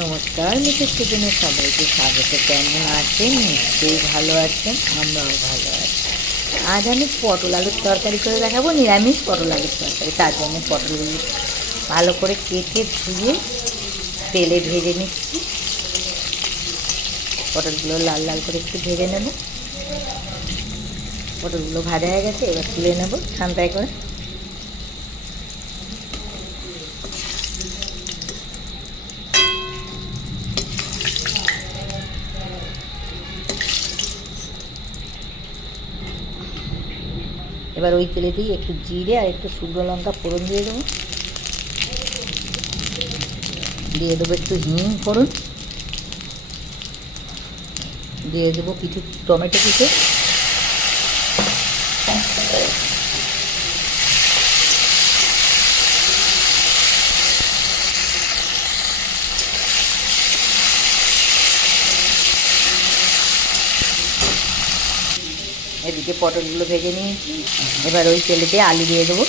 নমস্কার, মিসেস কিচেনে সবাইকে স্বাগত। কেমন আছেন? নিশ্চয়ই ভালো আছেন, আমরাও ভালো আছি। আজ আমি পটল আলুর তরকারি করে দেখাবো, নিরামিষ পটল আলুর তরকারি। তার জন্য পটলগুলো ভালো করে কেটে ধুয়ে তেলে ভেজে নিচ্ছি। পটলগুলো লাল লাল করে একটু ভেজে নেব। পটলগুলো ভাজা হয়ে গেছে, এবার তুলে নেব ঠান্ডায় করে। এবার ওই তেলে দিয়ে একটু জিরে আর একটু শুকনো লঙ্কা ফোড়ন দিয়ে দেবো। দিয়ে দেবো একটু হিং ফোড়ন, দিয়ে দেবো কিছু টমেটো কুচো, এদিকে পটলগুলো ভেজে নিয়েছি। এবার ওই তেলেতে আলু দিয়ে দেবো।